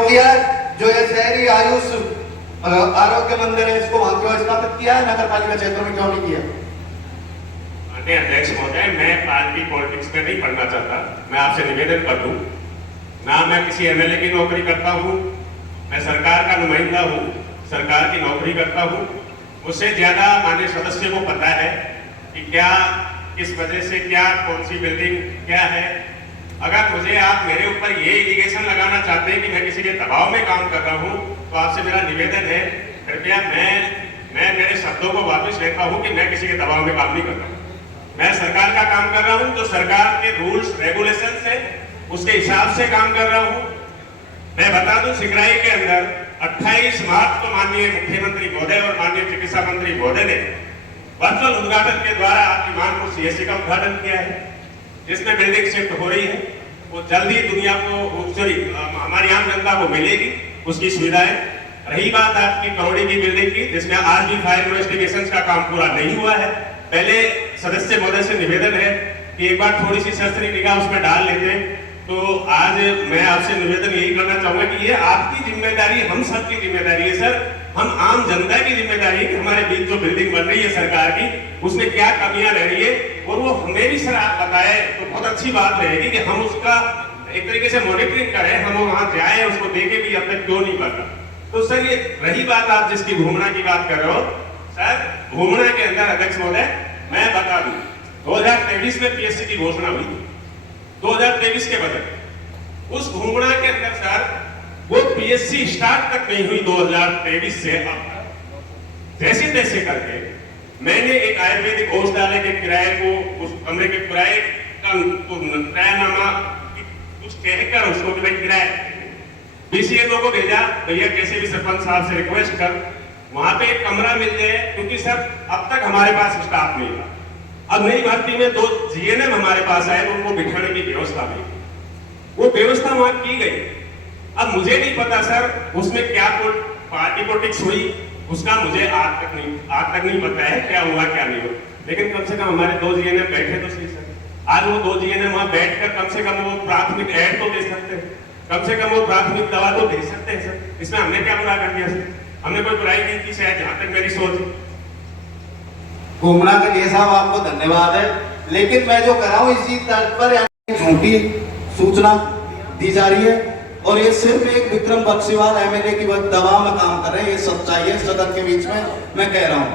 क्यों किया? जो ये शहरी आयुष आरोग्य मंदिर है इसको वहां क्यों स्थापित किया है, नगर पालिका क्षेत्र में क्यों नहीं किया? अध्यक्ष महोदय, मैं पार्टी पॉलिटिक्स में नहीं पढ़ना चाहता। मैं आपसे निवेदन कर दूं, ना मैं किसी एमएलए की नौकरी करता हूं, मैं सरकार का नुमाइंदा हूं, सरकार की नौकरी करता हूं। मुझसे ज्यादा माननीय सदस्य को पता है कि क्या किस वजह से क्या कौन सी बिल्डिंग क्या है। अगर मुझे आप मेरे ऊपर ये एलिगेशन लगाना चाहते हैं कि मैं किसी के दबाव में काम कर रहा हूं, तो आपसे मेरा निवेदन है, कृपया मैं मेरे शब्दों को वापस लेता हूं कि मैं किसी के दबाव में काम नहीं कर रहा हूं। मैं सरकार का काम कर रहा हूं, जो सरकार के रूल्स रेगुलेशन है उसके हिसाब से काम कर रहा हूं। मैं बता दूं, सिगराई के अंदर 28 मार्च को माननीय मुख्यमंत्री महोदय और माननीय चिकित्सा मंत्री महोदय ने वर्चुअल उद्घाटन के द्वारा आपकी मानपुर सीएससी का उद्घाटन किया है, जिसमें बिल्डिंग शिफ्ट हो रही है। वो जल्दी दुनिया को हमारी आम जनता को मिलेगी उसकी सुविधाएं। रही बात आपकी करोड़ी की बिल्डिंग की, जिसमें आज भी फायर इन्वेस्टिगेशन का काम पूरा नहीं हुआ है, पहले सदस्य महोदय से निवेदन है कि एक बार थोड़ी सी सरसरी निगाह उसमें डाल लेते। तो आज मैं आपसे निवेदन यही करना चाहूंगा कि ये आपकी जिम्मेदारी, हम सबकी जिम्मेदारी है सर, हम आम जनता की जिम्मेदारी है कि हमारे बीच जो बिल्डिंग बन रही है सरकार की, उसमें क्या कमियां रह रही है, और वो हमें भी सर आप बताए तो बहुत अच्छी बात रहेगी कि हम उसका एक तरीके से मॉनिटरिंग करें, हम वहां जाए, उसको देखें भी अब तक क्यों नहीं बन रहा। तो सर ये रही बात आप जिसकी घूमना की बात कर रहे हो, सर घूमना के अंदर अध्यक्ष महोदय मैं बता दूं, 2023 में पीएससी की घोषणा हुई, 2023 के बजट, उस घूमना के अंदर सर वो पीएससी स्टार्ट तक नहीं हुई 2023 से अब तक। जैसे तैसे करके मैंने एक आयुर्वेदिक औषधालय के किराए को, उस कमरे के किराए का किरायानामा कुछ कहकर उसको कि भाई किराया बीसीएनओ को भेजा, भैया कैसे भी सरपंच साहब से रिक्वेस्ट कर वहां पे एक कमरा मिल जाए, क्योंकि सर अब तक हमारे पास स्टाफ नहीं था। अब नई भर्ती में 2 जीएनएम हमारे पास आए, तो उनको बिठाने की व्यवस्था नहीं, वो व्यवस्था वहां की गई। अब मुझे नहीं पता सर उसमें क्या पार्टी पॉलिटिक्स हुई, उसका मुझे आज तक नहीं पता है क्या हुआ क्या नहीं हुआ। लेकिन कम से कम हमारे 2 जीएनएम बैठे तो सही सर, आज वो 2 जीएनएम वहां बैठकर कम से कम वो प्राथमिक ऐड तो दे सकते हैं, कम से कम वो प्राथमिक दवा तो दे सकते हैं सर। इसमें हमने क्या बुरा कर दिया सर? हमने कोई बुराई नहीं की शायद, जहां तक मेरी सोच। घूमना के लिए साहब आपको धन्यवाद है, लेकिन मैं जो कर रहा हूँ इसी तर्ज पर झूठी सूचना दी जा रही है, और ये सिर्फ एक विक्रम बख्शीवाल एमएलए की दबाव में काम कर रहे हैं। ये सच्चाई है, सदन के बीच में मैं कह रहा हूँ।